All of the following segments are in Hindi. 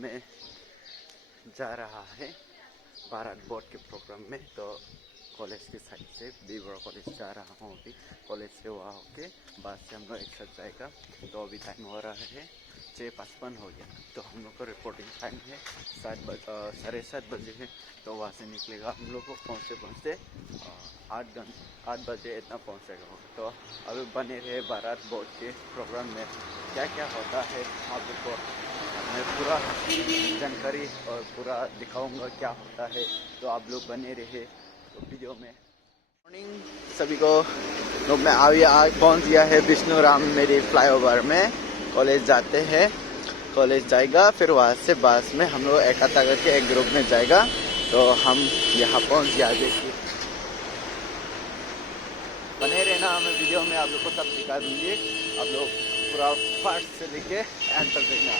में जा रहा है भारत बोर्ड के प्रोग्राम में। तो कॉलेज के साइड से बीवर कॉलेज जा रहा हूँ अभी। कॉलेज से वहाँ होके बस से हम लोग एक साथ जाएगा। तो अभी टाइम हो रहा है 6:55 हो गया। तो हम लोग को रिपोर्टिंग टाइम है 7:30 बजे है। तो वहाँ से निकलेगा हम लोग को पहुँचते 8 बजे इतना पहुँचेगा। तो अभी बने रहे भारत बोर्ड के प्रोग्राम में क्या क्या होता है आप लोग को मैं पूरा जानकारी और पूरा दिखाऊंगा क्या होता है। तो आप लोग बने रहे तो वीडियो में। मॉर्निंग सभी को। तो मैं अभी पहुंच गया है विष्णु राम मेरी फ्लाईओवर में। कॉलेज जाते हैं, कॉलेज जाएगा, फिर वहाँ से बस में हम लोग इकट्ठा करके एक ग्रुप में जाएगा। तो हम यहाँ पहुँच गया। देखिए बने रहना हमें वीडियो में, आप लोग को सब दिखा दूँगी। आप लोग पूरा फर्स्ट से लेके एंड तक देखना।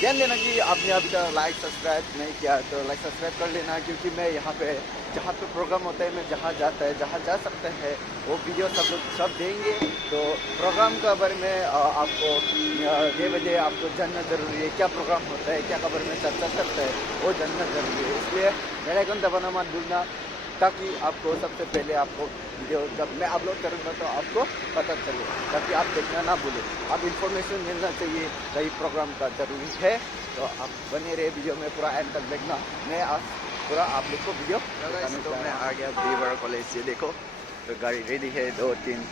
ध्यान देना कि आपने अभी तक लाइक सब्सक्राइब नहीं किया तो लाइक सब्सक्राइब कर लेना, क्योंकि मैं यहाँ पे जहाँ पे प्रोग्राम होता है मैं जहाँ जा सकते हैं वो वीडियो सब लोग सब देंगे। तो प्रोग्राम के बारे में आपको 6 बजे आपको जानना ज़रूरी है। क्या प्रोग्राम होता है, क्या खबर में चर्चा करता है वो जानना ज़रूरी है। इसलिए बेल आइकन दबाना मत भूलना, ताकि आपको सबसे पहले आपको वीडियो जब मैं अपलोड करूँगा तो आपको पता चले, ताकि आप देखना ना भूलें। आप इन्फॉर्मेशन मिलना चाहिए सही प्रोग्राम का ज़रूरी है। तो आप बने रहे वीडियो में, पूरा एंड तक देखना। मैं आज पूरा आप लोग को वीडियो तो मैं आ गया बीवर कॉलेज से। देखो तो गाड़ी रेडी है 2-3।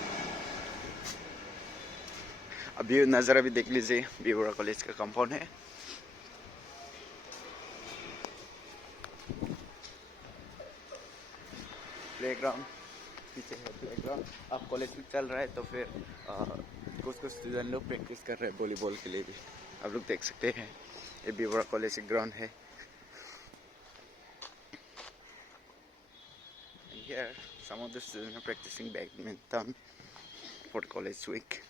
अभी नज़ारा भी देख लीजिए, बीवर कॉलेज का कंपाउंड है। प्लेग्राउंड पीछे है प्लेग्राउंड। अब कॉलेज में चल रहा है तो फिर कुछ स्टूडेंट लोग प्रैक्टिस कर रहे हैं वॉलीबॉल के लिए भी। आप लोग देख सकते हैं ये बीवर कॉलेज ग्राउंड है। Here some of the students are practicing badminton for college week.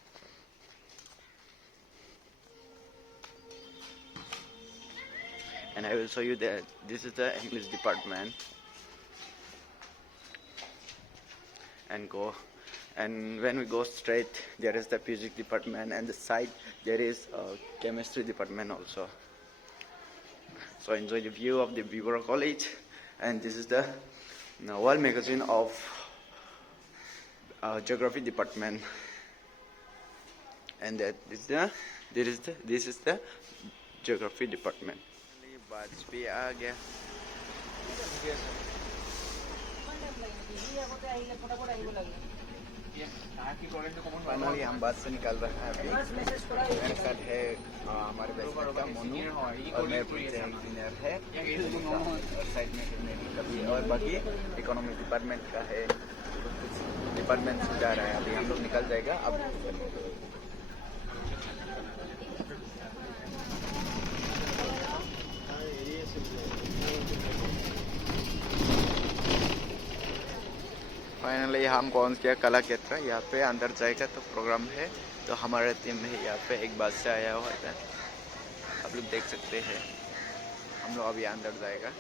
And I will show you that this is the English department. And when we go straight, there is the physics department, and the side there is a chemistry department also. So enjoy the view of the Beaver College. And this is the wall magazine of geography department. And this is the geography department. बस भी आ गया। फाइनली हम बस से निकल रहे हैं अभी। मेरे साथ है हमारे बैचमेट का मोनू और मेरे पीछे इंजीनियर है और साइड में मेरी कभी और बाकी इकोनॉमिक डिपार्टमेंट का है। कुछ डिपार्टमेंट से जा रहा है। अभी हम लोग निकल जाएगा अब। फाइनली हम पहुंच गया कला क्षेत्र। यहाँ पे अंदर जाएगा तो प्रोग्राम है। तो हमारा टीम है यहाँ पे एक बस से आया हुआ था, आप लोग देख सकते हैं। हम लोग अभी अंदर जाएगा।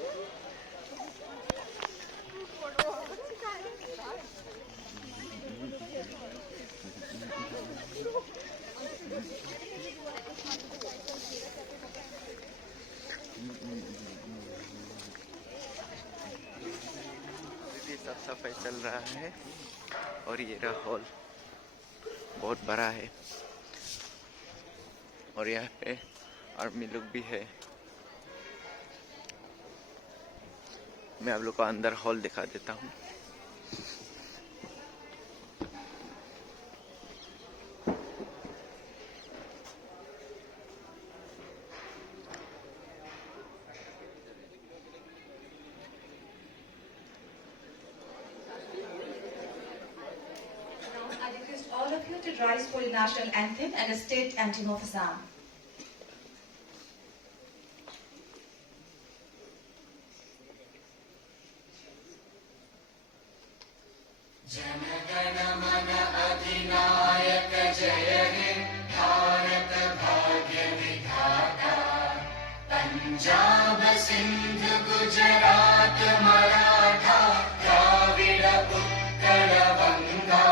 साफ सफाई चल रहा है और ये रहा हॉल बहुत बड़ा है और यहाँ पे आर्मी लोग भी है। मैं आप लोग को अंदर हॉल दिखा देता हूँ। All of you to rise for the national anthem and the state anthem of Assam. Punjab Sindh Gujarat Maratha Dravid Utkal बंगा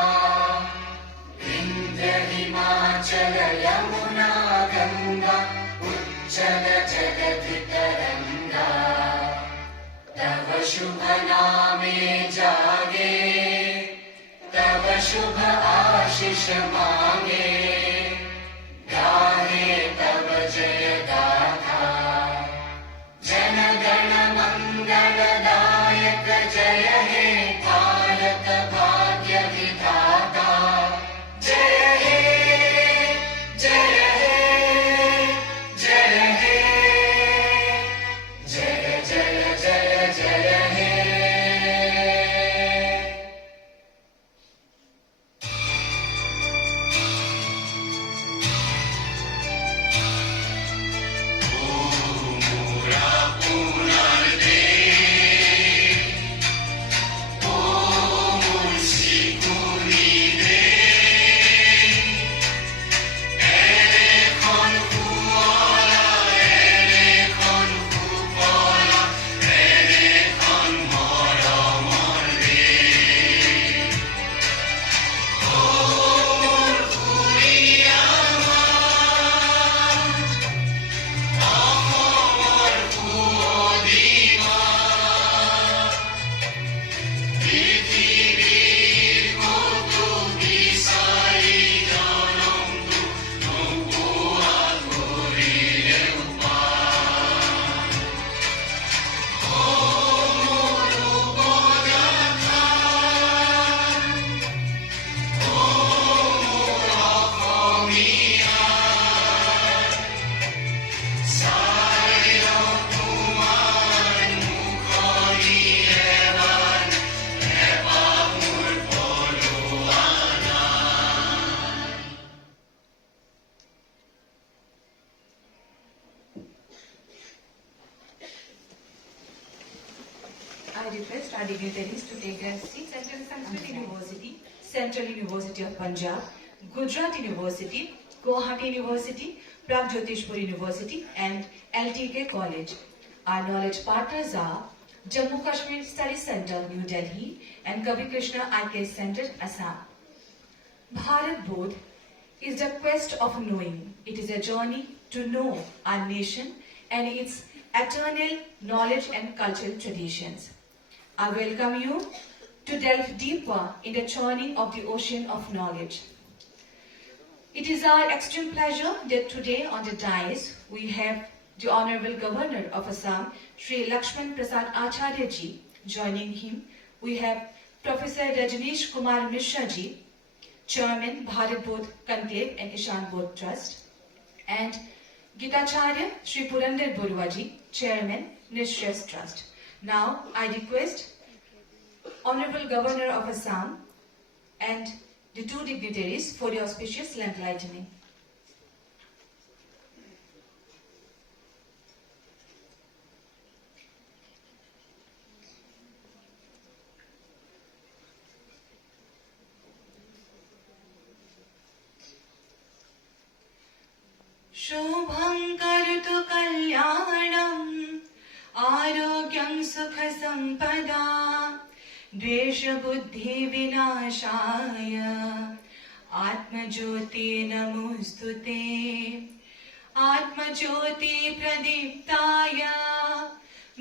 विंध्य हिमाचल यमुना गंगा उच्चल जगत शुभ नामे जागे, तब शुभ आशीष मांगे, गाहे तब जय गाथा। जन गण मंगलदायक जय हे भारत भाग्य विधाता। जय हे जय हे जय हे, जय जय जय जय हे। I request our dignitaries to take their seats at Sanskrit University, Central University of Punjab, Gujarat University, Guwahati University, Pragjyotishpur University and LTK College. Our knowledge partners are Jammu Kashmir Study Center, New Delhi and Kavi Krishna IK Center, Assam. Bharat Bodh is the quest of knowing. It is a journey to know our nation and its eternal knowledge and cultural traditions. I welcome you to delve deeper in the churning of the ocean of knowledge. It is our extreme pleasure that today on the dais we have the Honorable Governor of Assam, Sri Lakshman Prasad Acharya ji. Joining him, we have Professor Rajneesh Kumar Mishra ji, Chairman, Bharat Bodh Conclave and Ishan Bodh Trust, and Gitacharya Sri Purandar Barua ji, Chairman, Nishreyas Trust. Now, I request Honorable Governor of Assam and the two dignitaries for the auspicious lamp lightening. शुभं करोतु कल्याणं आरोग्यं सुख संपदा द्वेष बुद्धि विनाशाय आत्मज्योति नमोस्तुते आत्मज्योति प्रदीप्ताय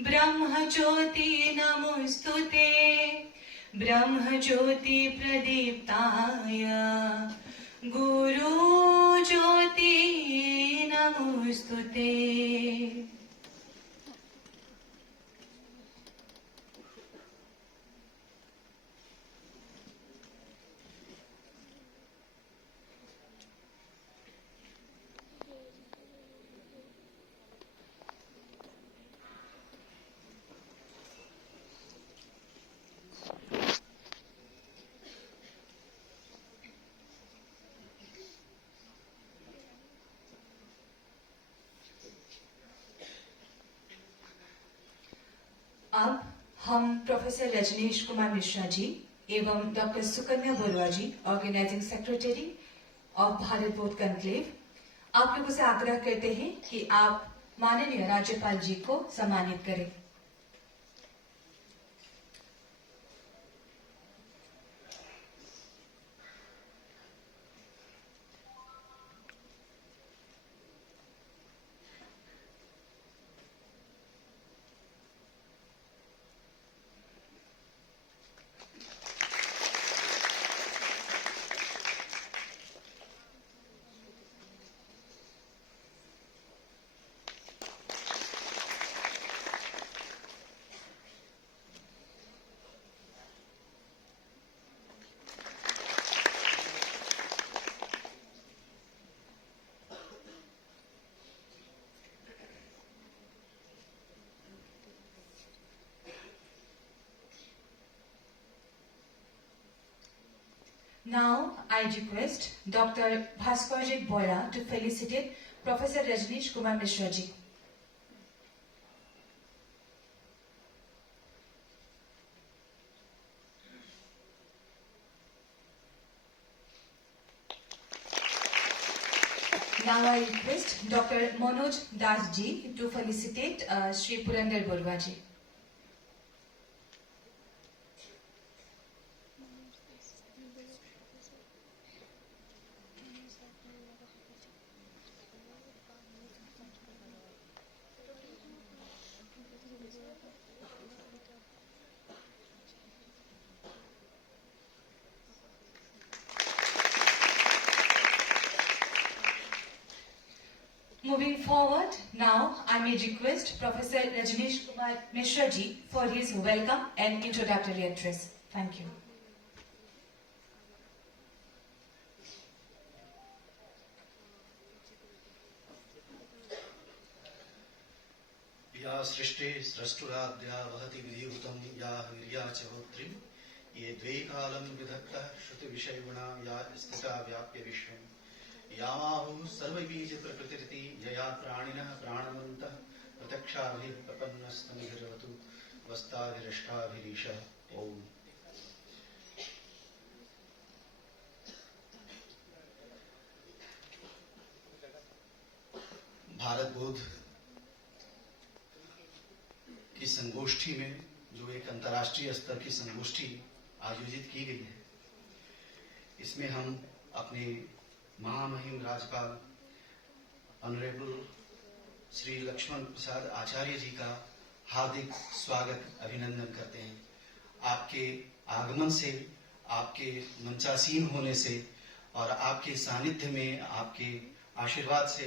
ब्रह्मज्योति नमोस्तुते ब्रह्मज्योति प्रदीप्ताय गुरु ज्योति नमोस्तुते। अब हम प्रोफेसर रजनीश कुमार मिश्रा जी एवं doctor Sukanya Barua ji, organising secretary of Bharat Bodh conclave, आप लोगों से आग्रह करते हैं कि आप माननीय राज्यपाल जी को सम्मानित करें। Now, I request Dr. Bhaskarjit Boira to felicitate Professor Rajneesh Kumar Mishra ji. Now I request Dr. Manoj Das ji to felicitate Shri Purandar Barua ji. Moving forward, now I may request Professor Rajneesh Kumar Mishra ji for his welcome and introductory address. Thank you. या सृष्टि स्रष्टुराद्या वहति विधिभूतं या वीर्या च होत्री ये द्वे कालं विधत्तः श्रुति विषय गुणा या स्थिता व्याप्य विश्वम् यामाहुः सर्वबीज प्रकृतिरिति यया प्राणिनः प्राणवन्तः प्रत्यक्षाभिः प्रपन्नस्तमिभिर्वतु वस्ताभिरष्टाभिरीशः ओम। भारत बोध की संगोष्ठी में जो एक अंतर्राष्ट्रीय स्तर की संगोष्ठी आयोजित की गई है, इसमें हम अपने महामहिम राज्यपाल ऑनरेबल श्री लक्ष्मण प्रसाद आचार्य जी का हार्दिक स्वागत अभिनंदन करते हैं। आपके आगमन से, आपके मंचासीन होने से और आपके सानिध्य में, आपके आशीर्वाद से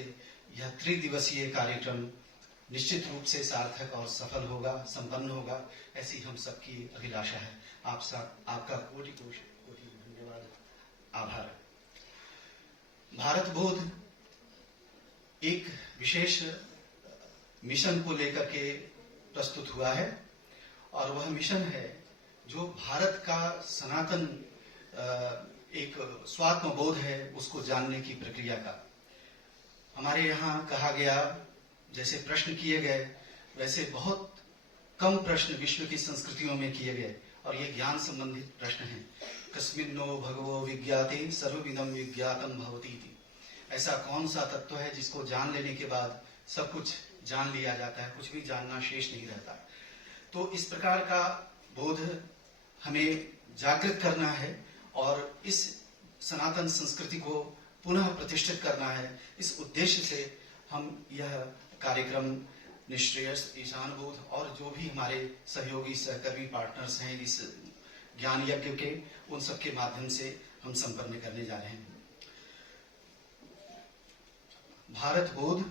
यह त्रिदिवसीय कार्यक्रम निश्चित रूप से सार्थक और सफल होगा, संपन्न होगा, ऐसी हम सबकी अभिलाषा है। आपका कोटि कोटि धन्यवाद, आभार। भारत बोध एक विशेष मिशन को लेकर के प्रस्तुत हुआ है और वह मिशन है जो भारत का सनातन एक स्वात्म बोध है, उसको जानने की प्रक्रिया का। हमारे यहाँ कहा गया, जैसे प्रश्न किए गए, वैसे बहुत कम प्रश्न विश्व की संस्कृतियों में किए गए और ये ज्ञान संबंधित प्रश्न हैं। कस्मिन्नो भगवो विज्ञाते सर्वविदं विज्ञातम भवति इति। ऐसा कौन सा तत्व है जिसको जान लेने के बाद सब कुछ जान लिया जाता है, कुछ भी जानना शेष नहीं रहता। तो इस प्रकार का बोध हमें जागृत करना है और इस सनातन संस्कृति को पुनः प्रतिष्ठित करना है। इस उद्देश्य से हम यह कार्यक्रम निश्रेयस, ईशान बोध और जो भी हमारे सहयोगी सहकर्मी पार्टनर्स हैं इस ज्ञान यज्ञ के, उन सब के माध्यम से हम संपन्न करने जा रहे हैं। भारत बोध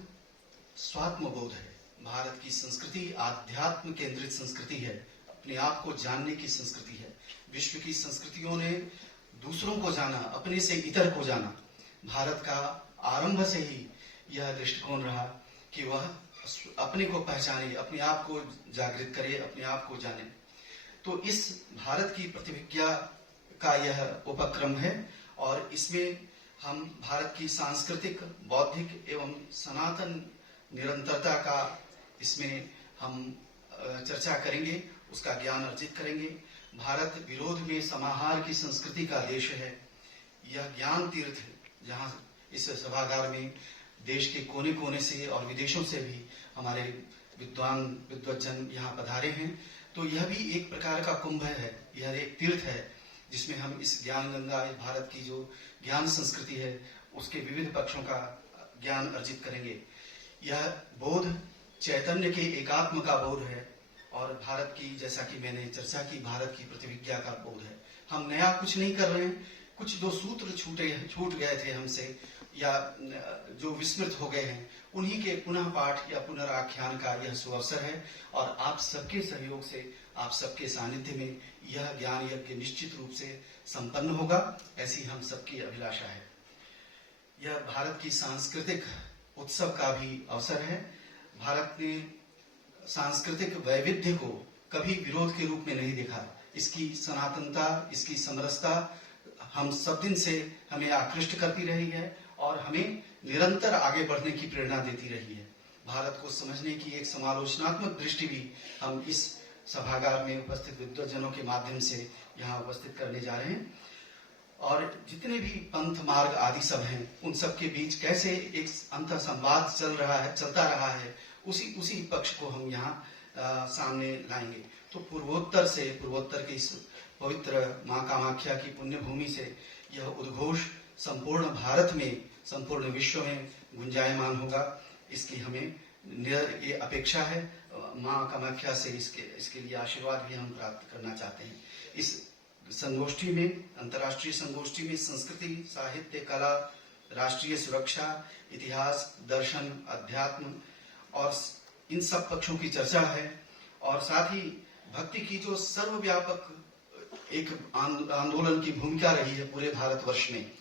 स्वात्म बोध है। भारत की संस्कृति आध्यात्म केंद्रित संस्कृति है, अपने आप को जानने की संस्कृति है। विश्व की संस्कृतियों ने दूसरों को जाना, अपने से इतर को जाना। भारत का आरंभ से ही यह दृष्टिकोण रहा कि वह अपने को पहचाने, अपने आप को जागृत करे, अपने आप को जाने। तो इस भारत की प्रतिभिज्ञा का यह उपक्रम है और इसमें हम भारत की सांस्कृतिक, बौद्धिक एवं सनातन निरंतरता का इसमें हम चर्चा करेंगे, उसका ज्ञान अर्जित करेंगे। भारत विरोध में समाहार की संस्कृति का देश है। यह ज्ञान तीर्थ है, जहाँ इस सभागार में देश के कोने कोने से और विदेशों से भी हमारे विद्वज्जन यहाँ पधारे हैं। तो यह भी एक प्रकार का कुंभ है, यह एक तीर्थ है जिसमें हम इस ज्ञान गंगा, भारत की जो ज्ञान संस्कृति है, उसके विविध पक्षों का ज्ञान अर्जित करेंगे। यह बोध चैतन्य के एकात्म का बोध है और भारत की, जैसा कि मैंने चर्चा की, भारत की प्रतिभिज्ञा का बोध है। हम नया कुछ नहीं कर रहे हैं। कुछ जो सूत्र छूट गए थे हमसे या जो विस्मृत हो गए हैं, उन्हीं के पुनः पाठ या पुनराख्यान का यह सुअवसर है और आप सबके सहयोग से, आप सबके सानिध्य में यह ज्ञान यज्ञ निश्चित रूप से संपन्न होगा, ऐसी हम सबकी अभिलाषा है। यह भारत की सांस्कृतिक उत्सव का भी अवसर है। भारत ने सांस्कृतिक वैविध्य को कभी विरोध के रूप में नहीं देखा। इसकी सनातनता, इसकी समरसता हम सब दिन से हमें आकृष्ट करती रही है और हमें निरंतर आगे बढ़ने की प्रेरणा देती रही है। भारत को समझने की एक समालोचनात्मक दृष्टि भी हम इस सभागार में उपस्थित विद्वज्जनों के माध्यम से यहाँ उपस्थित करने जा रहे हैं। और जितने भी पंथ मार्ग आदि सब हैं, उन सब के बीच कैसे एक अंतर संवाद चलता रहा है, उसी पक्ष को हम यहाँ सामने लाएंगे। तो पूर्वोत्तर के इस पवित्र माँ कामाख्या की पुण्य भूमि से यह उद्घोष संपूर्ण भारत में, संपूर्ण विश्व में गुंजायमान होगा, इसकी हमें ये अपेक्षा है। माँ कामाख्या से इसके लिए आशीर्वाद भी हम प्राप्त करना चाहते हैं। इस संगोष्ठी में, अंतर्राष्ट्रीय संगोष्ठी में संस्कृति, साहित्य, कला, राष्ट्रीय सुरक्षा, इतिहास, दर्शन, अध्यात्म और इन सब पक्षों की चर्चा है। और साथ ही भक्ति की जो सर्वव्यापक एक आंदोलन की भूमिका रही है पूरे भारतवर्ष में,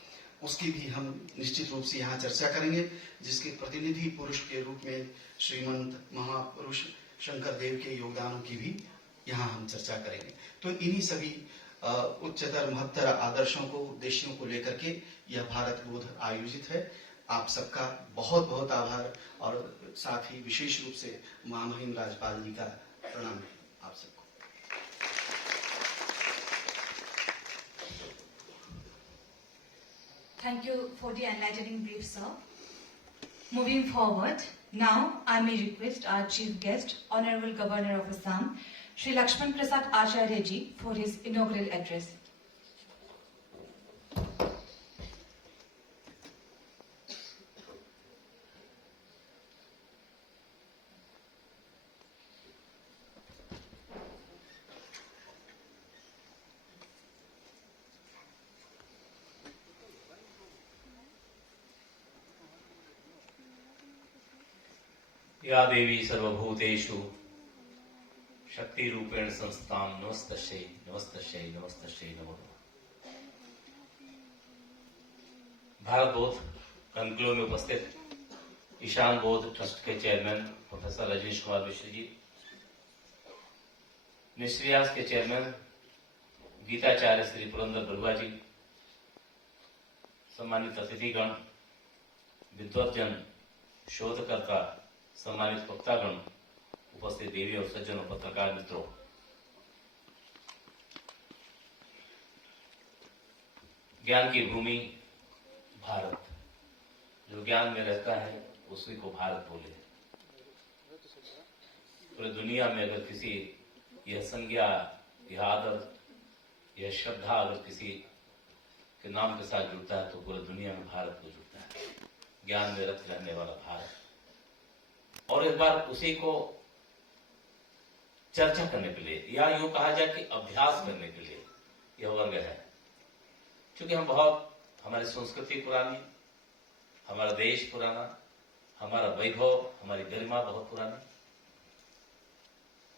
उसकी भी हम निश्चित रूप से यहाँ चर्चा करेंगे, जिसके प्रतिनिधि पुरुष के रूप में श्रीमंत महापुरुष शंकर देव के योगदानों की भी यहाँ हम चर्चा करेंगे। तो इन्हीं सभी उच्चतर महत्तर आदर्शों को, उद्देश्यों को लेकर के यह भारत बोध आयोजित है। आप सबका बहुत बहुत आभार और साथ ही विशेष रूप से महामहिम राज्यपाल जी का प्रणाम है आप सबको। Thank you for the enlightening brief, sir. Moving forward, now I may request our chief guest, Honorable Governor of Assam, Shri Lakshman Prasad Acharya ji, for his inaugural address. या देवी सर्वभूतेषु शक्ति रूपेण संस्थां नमस्तस्यै नमस्तस्यै नमस्तस्यै नमो नमः। भारत बोध कंक्लेव में उपस्थित ईशान बोध ट्रस्ट के चेयरमैन प्रोफेसर रजनीश कुमार मिश्र जी, निश्रियास के चेयरमैन गीताचार्य श्री पुरंदर बरुआ जी, सम्मानित अतिथिगण, विद्वज्जन, शोधकर्ता, सम्मानित वक्तागण, उपस्थित देवी और सज्जनों, पत्रकार मित्रों, ज्ञान की भूमि भारत, जो ज्ञान में रहता है उसी को भारत बोले। पूरी दुनिया में अगर किसी यह संज्ञा, यह आदर, यह श्रद्धा अगर किसी के नाम के साथ जुड़ता है तो पूरी दुनिया में भारत को जुड़ता है, ज्ञान में रत रहने वाला भारत। और एक बार उसी को चर्चा करने के लिए, या यूं कहा जाए कि अभ्यास करने के लिए यह वर्ग है। क्योंकि हमारी संस्कृति पुरानी, हमारा देश पुराना, हमारा वैभव, हमारी गरिमा बहुत पुरानी,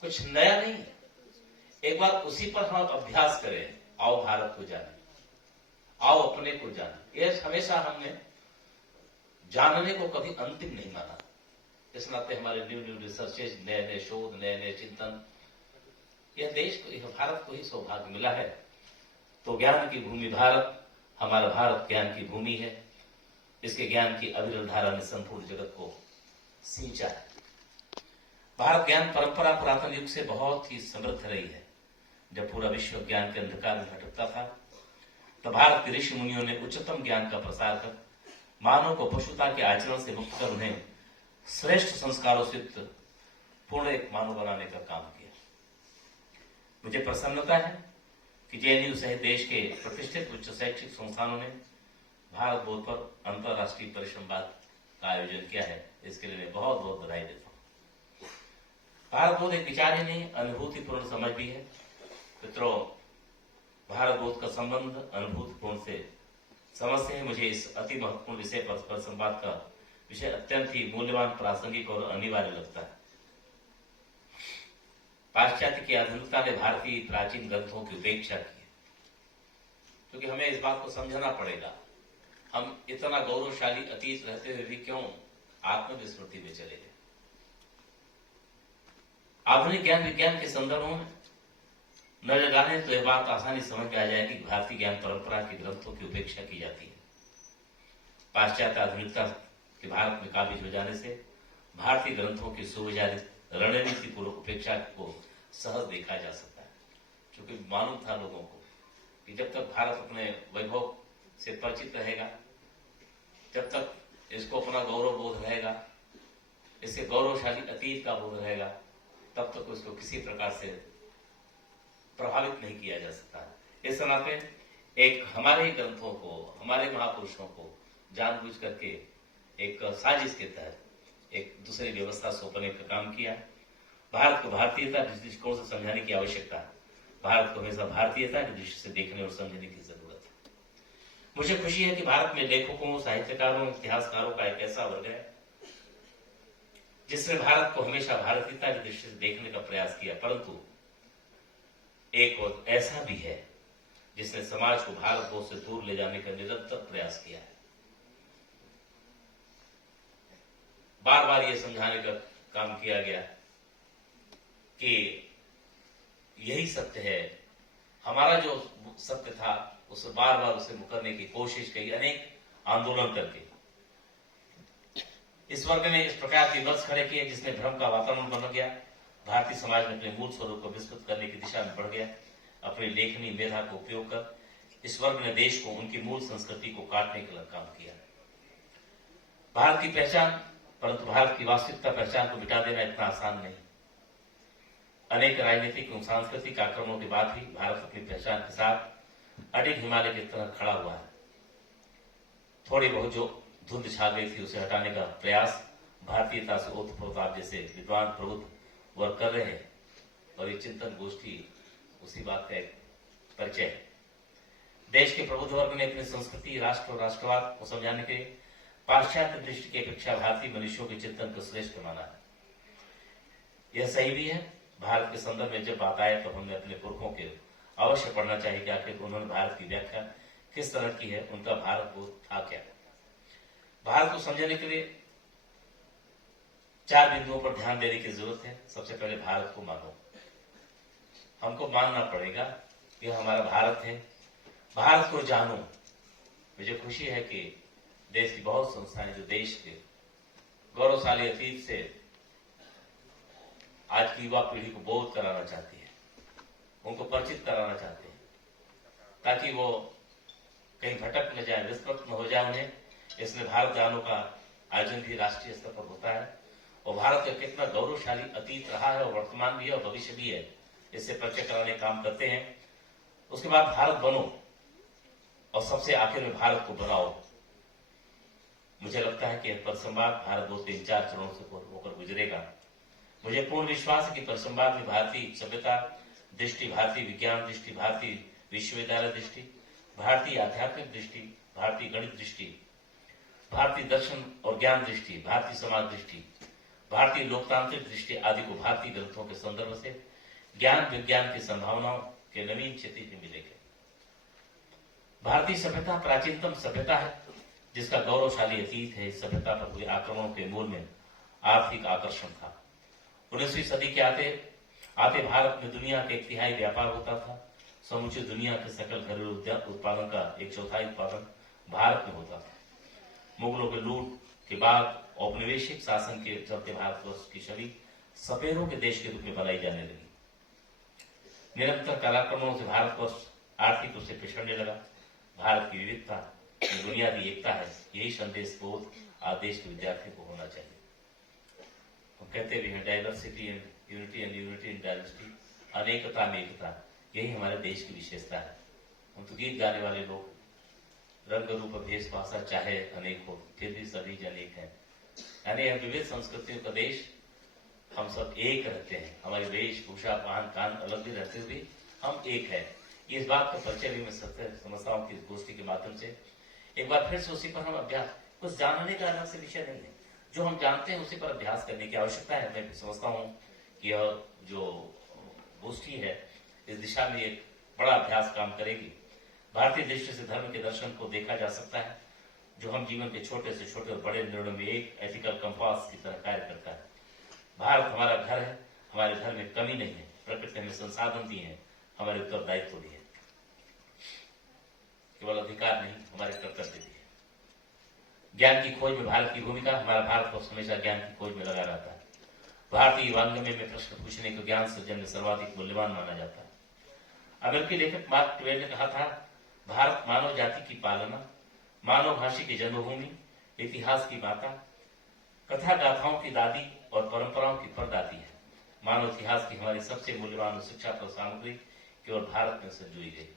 कुछ नया नहीं है। एक बार उसी पर हम अभ्यास करें, आओ भारत को जाने, आओ अपने को जाने। ये हमेशा हमने जानने को कभी अंतिम नहीं माना। इस नाते हमारे न्यू रिसर्चेज, नए नए शोध, नए नए चिंतन, यह देश को, यह भारत को ही सौभाग्य मिला है। तो ज्ञान की भूमि भारत, हमारा भारत ज्ञान की भूमि है। इसके ज्ञान की अविरल धारा ने संपूर्ण जगत को सींचा है। भारत ज्ञान परंपरा पुरातन युग से बहुत ही समृद्ध रही है। जब पूरा विश्व ज्ञान के अंधकार में भटकता था, तो भारत के ऋषि मुनियों ने उच्चतम ज्ञान का प्रसार कर मानव को पशुता के आचरण से मुक्त कर उन्हें श्रेष्ठ संस्कारों से पूर्ण एक मानव बनाने का काम किया। मुझे प्रसन्नता है कि जेएनयू सहित देश के प्रतिष्ठित उच्च शैक्षिक संस्थानों ने भारत बोध पर अंतर्राष्ट्रीय परिसंवाद का आयोजन किया है। इसके लिए मैं बहुत बहुत बधाई देता हूँ। भारत बोध एक विचार ही नहीं, अनुभूतिपूर्ण समझ भी है। मित्रों, भारत बोध का संबंध अनुभूतिपूर्ण से समझ से मुझे इस अति महत्वपूर्ण विषय पर संवाद का विषय अत्यंत ही मूल्यवान, प्रासंगिक और अनिवार्य लगता है। पाश्चात्य की आधुनिकता ने भारतीय प्राचीन ग्रंथों की उपेक्षा की, क्योंकि हमें इस बात को समझना पड़ेगा, हम इतना गौरवशाली अतीत रहते हुए भी क्यों आत्मविस्मृति में चले गए। आधुनिक ज्ञान विज्ञान के संदर्भों में नजर डालें तो यह बात आसानी समझ में आ जाएगी कि भारतीय ज्ञान परंपरा के ग्रंथों की उपेक्षा की जाती है। पाश्चात्य आधुनिकता के भारत में काबिज हो जाने से भारतीय ग्रंथों की सुविचारित रणनीति पूर्वक उपेक्षा को सहज देखा जा सकता है, क्योंकि मालूम था लोगों को कि जब तक भारत अपने वैभव से परिचित रहेगा, जब तक इसको अपना गौरव बोध रहेगा, इससे गौरवशाली अतीत का बोध रहेगा, तब तक उसको किसी प्रकार से प्रभावित नहीं किया जा सकता। इस नाते एक हमारे ही ग्रंथों को, हमारे महापुरुषों को जानबूझ करके एक साजिश के तहत एक दूसरी व्यवस्था सौंपने का काम किया। भारत को भारतीयता के दृष्टिकोण से समझाने की आवश्यकता है। भारत को हमेशा भारतीयता की दृष्टि से देखने और समझने की जरूरत है। मुझे खुशी है कि भारत में लेखकों, साहित्यकारों, इतिहासकारों का एक ऐसा वर्ग है जिसने भारत को हमेशा भारतीयता की दृष्टि से देखने का प्रयास किया, परंतु एक और ऐसा भी है जिसने समाज को भारत से दूर ले जाने का निरंतर प्रयास किया है। बार बार यह समझाने का काम किया गया कि यही सत्य है। हमारा जो सत्य था उसे बार बार उसे मुकरने की कोशिश की, अनेक आंदोलन करके। इस वर्ग ने इस प्रकार के विमर्श खड़े किए जिसने भ्रम का वातावरण बन गया। भारतीय समाज में अपने मूल स्वरूप को विस्तृत करने की दिशा में बढ़ गया। अपनी लेखनी मेधा को उपयोग कर इस वर्ग ने देश को उनकी मूल संस्कृति को काटने के लिए काम किया। भारत की पहचान, परंतु भारत की वास्तविकता पहचान को मिटा देना इतना आसान नहीं। अनेक राजनीतिक एवं सांस्कृतिक आक्रमणों के बाद भी भारत अपनी पहचान के साथ अडिग हिमालय की तरह खड़ा हुआ है। थोड़ी बहुत जो धुंध छा गई थी उसे हटाने का प्रयास भारतीयता से ओतप्रोत आप जैसे विद्वान प्रबुद्ध वर्ग कर रहे हैं, और ये चिंतन गोष्ठी उसी बात का एक परिचय है। देश के प्रबुद्ध वर्ग ने अपनी संस्कृति, राष्ट्र और राष्ट्रवाद को समझाने के लिए पाश्चात्य दृष्टि की अपेक्षा भारतीय मनुष्यों के चिंतन को श्रेष्ठ माना है। यह सही भी है। भारत के संदर्भ में जब बात आए तो हमने अपने पुरखों के अवश्य पढ़ना चाहिए कि आखिर उन्होंने भारत की व्याख्या किस तरह की है, उनका भारत बोध था क्या। भारत को समझने के लिए 4 बिंदुओं पर ध्यान देने की जरूरत है। सबसे पहले भारत को मानो। हमको मानना पड़ेगा कि हमारा भारत है। भारत को जानो। मुझे खुशी है कि देश की बहुत संस्थाएं जो देश के गौरवशाली अतीत से आज की युवा पीढ़ी को बोध कराना चाहती है, उनको परिचित कराना चाहते हैं, ताकि वो कहीं भटक न जाए, विस्मृत न हो जाए उन्हें। इसलिए भारत जानो का आयोजन भी राष्ट्रीय स्तर पर होता है, और भारत का कितना गौरवशाली अतीत रहा है और वर्तमान भी है और भविष्य भी है, इससे परिचय कराने का काम करते हैं। उसके बाद भारत बनो, और सबसे आखिर में भारत को बनाओ। मुझे लगता है कि परिसंवाद भारत 2-3-4 चरणों से होकर गुजरेगा। मुझे पूर्ण विश्वास है कि परिसंवाद में भारतीय सभ्यता दृष्टि, भारतीय विज्ञान दृष्टि, भारतीय विश्वविद्यालय दृष्टि, भारतीय आध्यात्मिक दृष्टि, भारतीय गणित दृष्टि, भारतीय दर्शन और ज्ञान दृष्टि, भारतीय समाज दृष्टि, भारतीय लोकतांत्रिक दृष्टि आदि को भारतीय ग्रंथों के संदर्भ से ज्ञान विज्ञान की संभावनाओं के नवीन क्षितिज में मिलेंगे। भारतीय सभ्यता प्राचीनतम सभ्यता है जिसका गौरवशाली अतीत है। इस सभ्यता पर हुए आक्रमणों के मूल में आर्थिक आकर्षण था। 19वीं सदी के आते भारत में दुनिया का 1/3 व्यापार होता था। समूची दुनिया के सकल घरेलू उत्पादन का 1/4 उत्पादन भारत में होता था। मुगलों के लूट के बाद औपनिवेशिक शासन के चलते भारतवर्ष की छवि सपेरों के देश के रूप में बनाई जाने लगी। निरंतर कालाक्रमणों से भारतवर्ष आर्थिक रूप से पिछड़ने लगा। भारत की विविधता में बुनियादी एकता है, यही संदेश बोध आज देश के विद्यार्थियों को होना चाहिए। हम कहते भी हैं diversity and unity and unity in diversity, अनेकता में एकता, यही हमारे देश की विशेषता है। हम तो गीत गाने वाले लोग, रंग रूप भेष भाषा चाहे अनेक हो फिर भी सभी जन एक है। यानी हम विविध संस्कृतियों का देश, हम सब एक रहते हैं। हमारी वेशभूषा, पान कान अलग भी रहते हुए हम एक है। इस बात का परिचय भी मैं सत्य समझता हूँ कि इस गोष्ठी के माध्यम से एक बार फिर से उसी पर हम अभ्यास, कुछ जानने का अलग से विषय नहीं है, जो हम जानते हैं उसी पर अभ्यास करने की आवश्यकता है। मैं समझता हूँ कि यह जो गोष्ठी है इस दिशा में एक बड़ा अभ्यास काम करेगी। भारतीय दृष्टि से धर्म के दर्शन को देखा जा सकता है, जो हम जीवन के छोटे से छोटे और बड़े निर्णयों में एक एथिकल कंपास की तरह कार्य करता है। भारत हमारा घर है, हमारे घर में कमी नहीं है, प्रकृति हमें संसाधन दिए हैं, हमारे उत्तरदायित्व भी है, केवल अधिकार नहीं, हमारे कर्तव्य भी है। ज्ञान की खोज में भारत की भूमिका, हमारा भारतवर्ष हमेशा ज्ञान की खोज में लगा रहता है। भारतीय वांग्मय में प्रश्न पूछने को ज्ञान सृजन में सर्वाधिक मूल्यवान माना जाता है। अमेरिकी लेखक मार्क ट्वेन ने कहा था, भारत मानव जाति की पालना, मानव भाषी की जन्मभूमि, इतिहास की माता, कथा गाथाओं की दादी और परंपराओं की परदादी है। मानव इतिहास की हमारी सबसे मूल्यवान शिक्षा पर सामग्री केवल भारत में संजोई गई।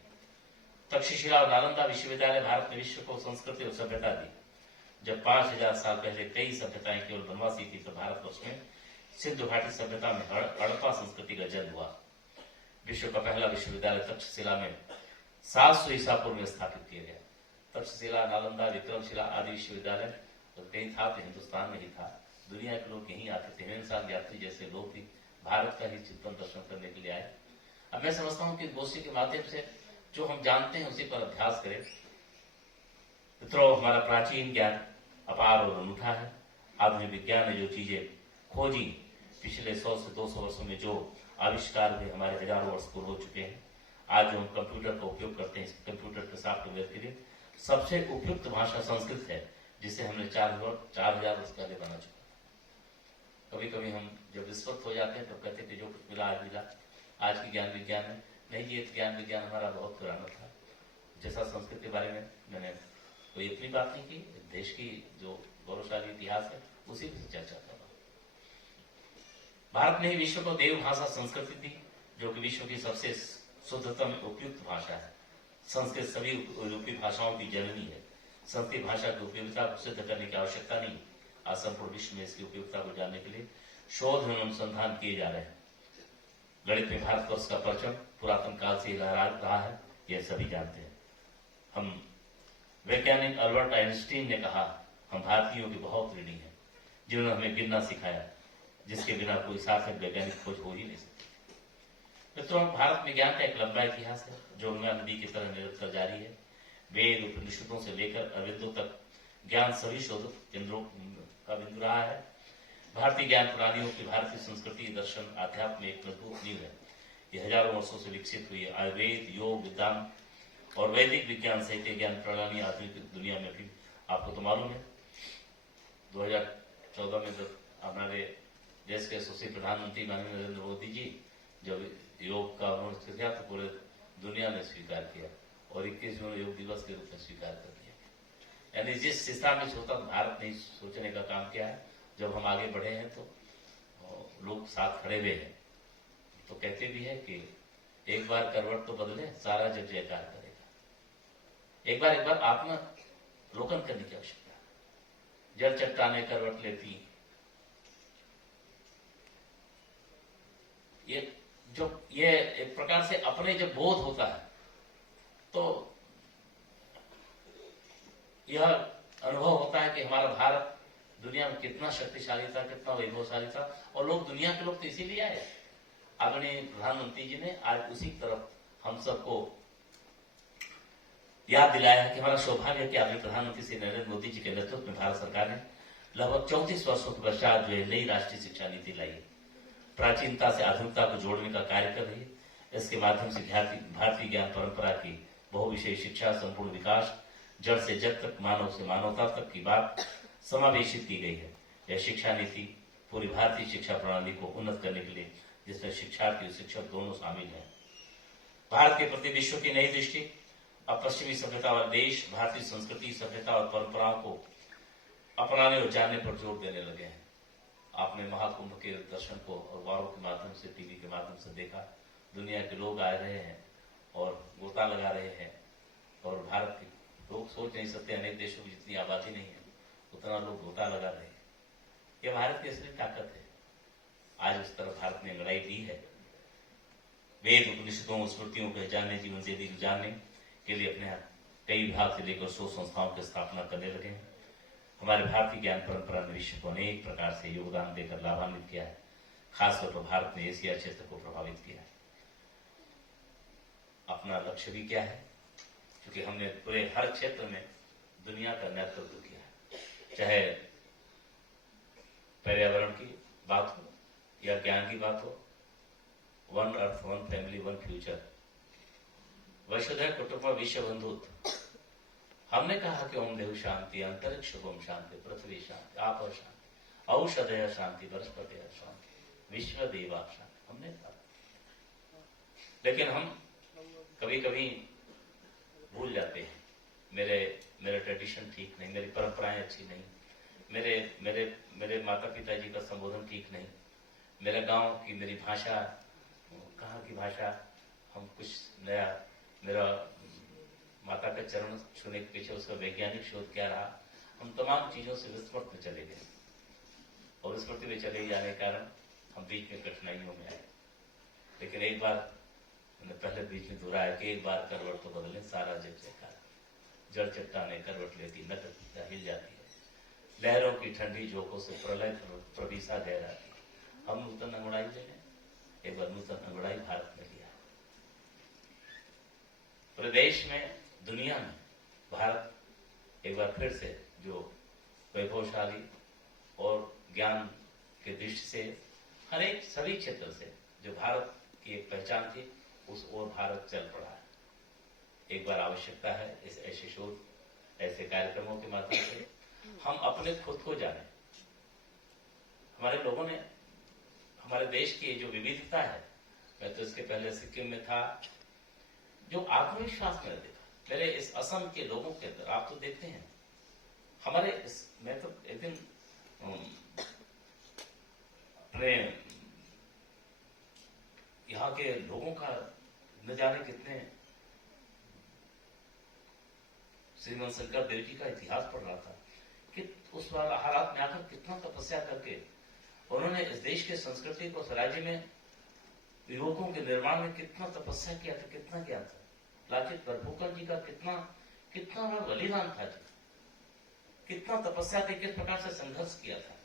तक्षशिला और नालंदा विश्वविद्यालय भारत ने विश्व को संस्कृति और सभ्यता दी। जब 5000 साल पहले कई सभ्यताएं केवल बनवासी थी, तो भारतवर्ष में सिंधु घाटी सभ्यता में हड़प्पा संस्कृति का जन्म हुआ। विश्व का पहला विश्वविद्यालय तक्षशिला में 700 ईसा पूर्व में स्थापित किया गया। तक्षशिला, नालंदा, विक्रमशिला आदि विश्वविद्यालय तो कहीं था तो हिंदुस्तान में ही था। दुनिया के लोग यहीं आते थे। हिंदुस्तान यात्री जैसे लोग भी भारत का ही चिंतन दर्शन करने के लिए आए। अब मैं समझता हूँ कि गोष्ठी के माध्यम से जो हम जानते हैं उसी पर अभ्यास करें। मित्रों, हमारा प्राचीन ज्ञान अपार और अनूठा है। आधुनिक विज्ञान ने जो चीजें खोजी, पिछले 100 से 200 वर्षों में जो आविष्कार हुए, हमारे हजारों वर्ष पूर्व हो चुके हैं। आज जो हम कंप्यूटर का उपयोग करते हैं, कंप्यूटर के सॉफ्टवेयर के लिए सबसे उपयुक्त भाषा संस्कृत है, जिसे हमने 4000 वर्ष पहले बना चुका। कभी कभी हम जब विस्वत हो जाते हैं तो कहते थे जो कुछ मिला आज मिला, आज की ज्ञान विज्ञान है। नहीं, ये ज्ञान विज्ञान हमारा बहुत पुराना था। जैसा संस्कृत के बारे में मैंने कोई इतनी बात नहीं की, देश की जो गौरवशाली इतिहास है उसी से चर्चा कर रहा हूं। भारत ने ही विश्व को देव भाषा संस्कृति दी, जो कि विश्व की सबसे शुद्धतम उपयुक्त भाषा है। संस्कृत सभी यूरोपीय भाषाओं की जननी है। संस्कृत भाषा की उपयोगिता को सिद्ध करने की आवश्यकता नहीं। आज संपूर्ण विश्व में इसकी उपयोगिता को जानने के लिए शोध एवं अनुसंधान किए जा रहे हैं। गणित में भारतवर्ष का परचम पुरातन काल से लहरा रहा है, यह सभी जानते हैं। हम वैज्ञानिक अल्बर्ट आइंस्टीन ने कहा, हम भारतीयों के बहुत ऋणी हैं, जिन्होंने हमें गिनना सिखाया, जिसके बिना कोई सार्थक वैज्ञानिक खोज हो ही नहीं सकती। मित्रों, भारत में ज्ञान का एक लंबा इतिहास है, जो गंगा नदी की तरह निरंतर जारी है। वेद उपनिषदों से लेकर अरविंदों तक ज्ञान सभी शोध केंद्रों का बिंदु रहा है। भारतीय ज्ञान प्रणालियों की भारतीय संस्कृति, दर्शन, आध्यात्म एक मजबूत नींव है। ये हजारों वर्षों से विकसित हुई है। आयुर्वेद, योग, विज्ञान और वैदिक विज्ञान सहित ज्ञान प्रणाली आधुनिक दुनिया में भी, आपको तो मालूम है, 2014 में जब हमारे देश के यशस्वी प्रधानमंत्री माननीय नरेंद्र मोदी जी जब योग का उन्होंने किया तो पूरे दुनिया ने स्वीकार किया और 21वें योग दिवस के रूप में स्वीकार कर दिया। यानी जिस दिशा में सोचा भारत ने सोचने का काम किया है। जब हम आगे बढ़े हैं तो लोग साथ खड़े हुए हैं, तो कहते भी है कि एक बार करवट तो बदले, सारा जग जयकार करेगा। एक बार आत्मावलोकन करने की आवश्यकता है। जल चट्टाने करवट लेती, ये एक प्रकार से अपने जब बोध होता है तो यह अनुभव होता है कि हमारा भारत दुनिया में कितना शक्तिशाली था, कितना वैभवशाली था, और लोग, दुनिया के लोग तो इसीलिए आए। आदरणीय प्रधानमंत्री जी ने आज उसी तरफ हम सबको याद दिलाया है कि हमारा सौभाग्य है कि आदरणीय प्रधानमंत्री श्री नरेंद्र मोदी जी के नेतृत्व में भारत सरकार ने लगभग 34 वर्षों के पश्चात जो है नई राष्ट्रीय शिक्षा नीति लाई है। प्राचीनता से आधुनिकता को जोड़ने का कार्य कर रही है। इसके माध्यम से भारतीय ज्ञान परंपरा की बहुविषयी शिक्षा, संपूर्ण विकास, जड़ से जग तक, मानव से मानवता तक की बात समावेशित की गई है। यह शिक्षा नीति पूरी भारतीय शिक्षा प्रणाली को उन्नत करने के लिए, जिसमें शिक्षार्थी और शिक्षक दोनों शामिल हैं। भारत के प्रति विश्व की नई दृष्टि, अब पश्चिमी सभ्यता वाले देश भारतीय संस्कृति, सभ्यता और परंपराओं को अपनाने और जानने पर जोर देने लगे हैं। आपने महाकुंभ के दर्शन को अखबारों के माध्यम से, टीवी के माध्यम से देखा। दुनिया के लोग आ रहे हैं और गोता लगा रहे हैं, और भारत के लोग सोच नहीं सकते, अनेक देशों की जितनी आबादी नहीं है उतना लोग गोता लगा रहे हैं। यह भारत की असली ताकत है। आज उस तरफ भारत ने लड़ाई दी है। वेद उपनिषदों, स्मृतियों के जानने, जीवन शैली को जानने के लिए अपने कई विभाग से लेकर 100 संस्थाओं की स्थापना करने लगे हैं। हमारे भारतीय ज्ञान परंपरा ने विश्व को अनेक प्रकार से योगदान देकर लाभान्वित किया है। खासतौर पर भारत ने एशिया क्षेत्र को प्रभावित किया है। अपना लक्ष्य भी क्या है, क्योंकि हमने पूरे हर क्षेत्र में दुनिया का नेतृत्व किया है, चाहे पर्यावरण की बात हो या ज्ञान की बात हो। One earth, one family, one future, वसुधैव कुटुंब विश्व बंधुत्व। हमने कहा कि ओम देव शांति, अंतरिक्ष ओम शांति, पृथ्वी शांति, आप शांति, औषधय शांति, वनस्पति शांति, विश्व देवा शांति, हमने कहा। लेकिन हम कभी कभी भूल जाते हैं, मेरा ट्रेडिशन ठीक नहीं, मेरी परंपराएं अच्छी नहीं, मेरे माता पिता जी का संबोधन ठीक नहीं, मेरे गांव की मेरी भाषा, कहाँ की भाषा, हम कुछ नया, मेरा माता का चरण छूने के पीछे उसका वैज्ञानिक शोध क्या रहा, हम तमाम चीजों से विस्मृत में चले गए और विस्मृति में चले जाने के कारण हम बीच में कठिनाइयों में आए। लेकिन एक बार मैंने पहले बीच में दोहराया कि एक बार करवट तो बदले सारा जग जयकार, जड़ चट्टाने करवट लेती, नट हिल जाती है, लहरों की ठंडी झोंकों से प्रलय प्रवीसा गहराती है। हम नूतन अंगड़ाई ले लें, एक बार नूतन अंगड़ाई भारत में लिया, प्रदेश में, दुनिया में भारत एक बार फिर से जो वैभवशाली और ज्ञान के दृष्टि से हर एक सभी क्षेत्र से जो भारत की एक पहचान थी, उस ओर भारत चल पड़ा है। एक बार आवश्यकता है इस ऐसे शोध, ऐसे कार्यक्रमों के माध्यम से हम अपने खुद को जाने। हमारे लोगों ने हमारे देश की जो विविधता है, मैं तो इसके पहले सिक्किम में था, जो आत्मविश्वास मैंने देखा मेरे इस असम के लोगों के अंदर, आप तो देखते हैं हमारे इस, मैं तो एक दिन अपने यहाँ के लोगों का न जाने कितने, श्रीमंत शंकर देव जी का इतिहास पढ़ रहा था कि उस वाला हालात में आकर कितना तपस्या करके उन्होंने इस देश के संस्कृति को, इस राज्य में युवकों के निर्माण में कितना तपस्या किया था, कितना किया था। लाचित बरफुकन जी का कितना बड़ा बलिदान था जी, कितना तपस्या थी, किस प्रकार से संघर्ष किया था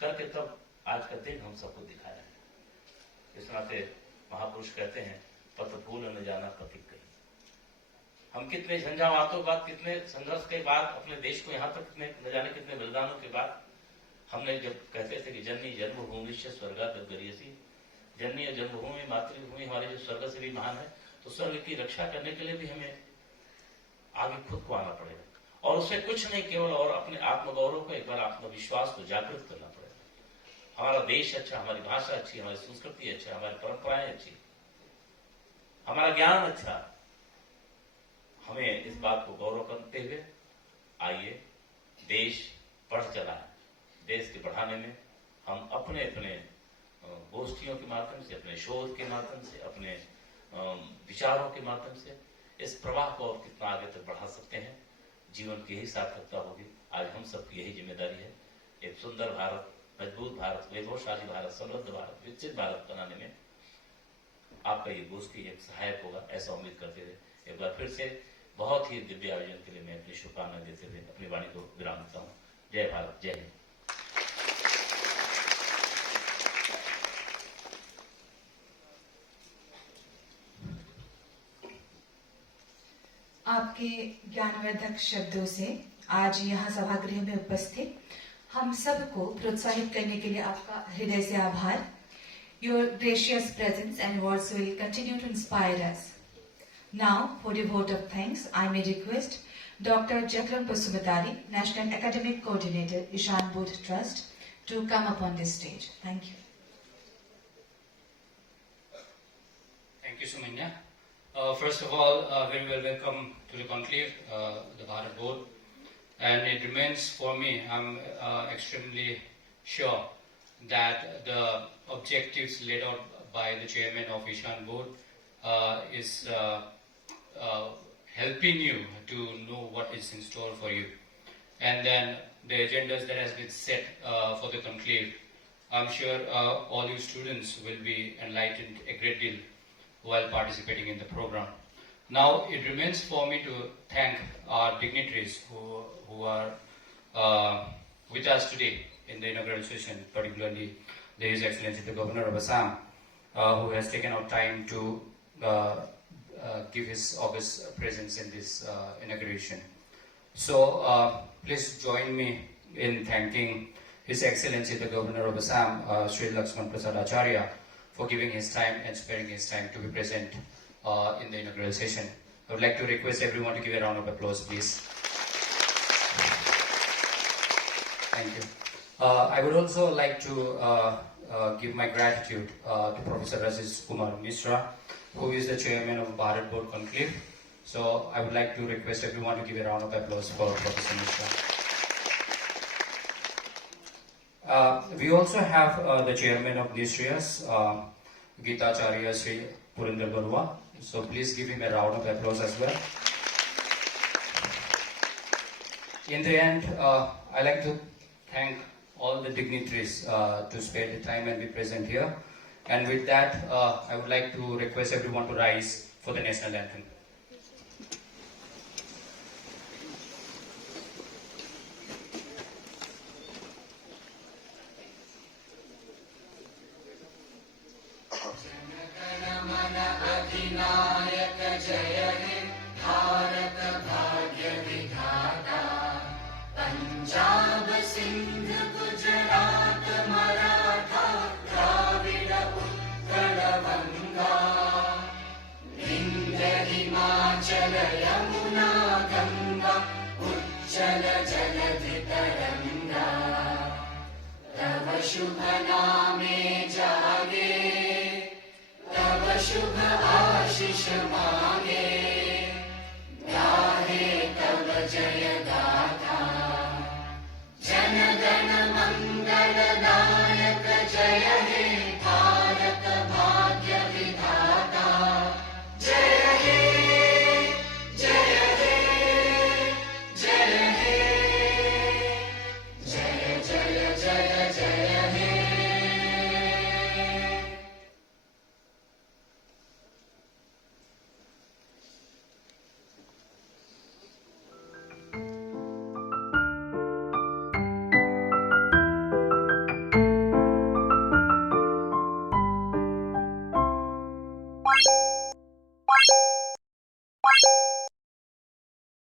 करके तब आज का दिन हम सबको दिखाया है। इस नाते महापुरुष कहते हैं, पत फूल न जाना पथिक कहीं। हम कितने झंझावातों के बाद, कितने संघर्ष के बाद अपने देश को यहाँ तक न जाने कितने बलिदानों के बाद हमने जब कहते थे कि जननी जन्मभूमि से स्वर्गात गरियसी, जननी जन्मभूमि मातृभूमि हमारे जो स्वर्ग से भी महान है, तो स्वर्ग की रक्षा करने के लिए भी हमें आगे खुद को आना पड़ेगा और उससे कुछ नहीं, केवल और अपने आत्मगौरव को, एक बार आत्मविश्वास को जागृत करना पड़ेगा। हमारा देश अच्छा, हमारी भाषा अच्छी, हमारी संस्कृति अच्छा, हमारी परंपराएं अच्छी, हमारा ज्ञान अच्छा, हमें इस बात को गौरव करते हुए आइए देश बढ़ चला है, देश के बढ़ाने में हम अपने अपने गोष्ठियों के माध्यम से, अपने शोध के माध्यम से, अपने विचारों के माध्यम से इस प्रवाह को और कितना आगे तक बढ़ा सकते हैं। जीवन की यही सार्थकता होगी। आज हम सबकी यही जिम्मेदारी है, एक सुंदर भारत, मजबूत भारत, वैभवशाली भारत, समृद्ध भारत, विकसित भारत बनाने में आपका ये गोष्ठी एक सहायक होगा, ऐसा उम्मीद करते हुए एक बार फिर से बहुत ही दिव्य आयोजन के लिए मैं अपनी शुभकामनाएं देते हुए अपनी वाणी को विराम देता हूँ। जय भारत, जय हिंद। आपके ज्ञानवर्धक शब्दों से आज यहाँ सभागृह में उपस्थित हम सबको प्रोत्साहित करने के लिए आपका हृदय से आभार। Your gracious presence and words will continue to inspire us. Now, for the vote of thanks, I may request Dr. Jakram Pusumatari, National Academic Coordinator, Ishan Bodh Trust, to come upon this stage. Thank you. Thank you, Sumanya. First of all, very well welcome to the conclave, the Bharat Board. And it remains for me, I'm extremely sure that the objectives laid out by the chairman of Ishan Board is helping you to know what is in store for you. And then the agendas that has been set for the conclave, I'm sure all you students will be enlightened a great deal while participating in the program. Now it remains for me to thank our dignitaries who are with us today in the inaugural session, particularly His Excellency the Governor of Assam, who has taken out time to give his august presence in this inauguration. So please join me in thanking His Excellency the Governor of Assam, Sri Lakshman Prasad Acharya, for giving his time and sparing his time to be present in the inaugural session. I would like to request everyone to give a round of applause, please. Thank you. I would also like to give my gratitude to Professor Rajesh Kumar Mishra, who is the chairman of Bharat Board Conclave. So I would like to request everyone to give a round of applause for Professor Mishra. We also have the chairman of Nishriyas, Geeta Acharya Sri Purinder Barua. So please give him a round of applause as well. In the end, I like to thank all the dignitaries to spare the time and be present here. And with that, I would like to request everyone to rise for the national anthem. अधिनायक जय हे भारत भाग्य विधाता पंजाब सिंध गुजरात मराठा द्राविड उत्कल गंगा विंध्य हिमाचल यमुना गंगा उज्जल जलधि तरंगा तव शुभ नामे जागे तव शुभ आशीष मांगे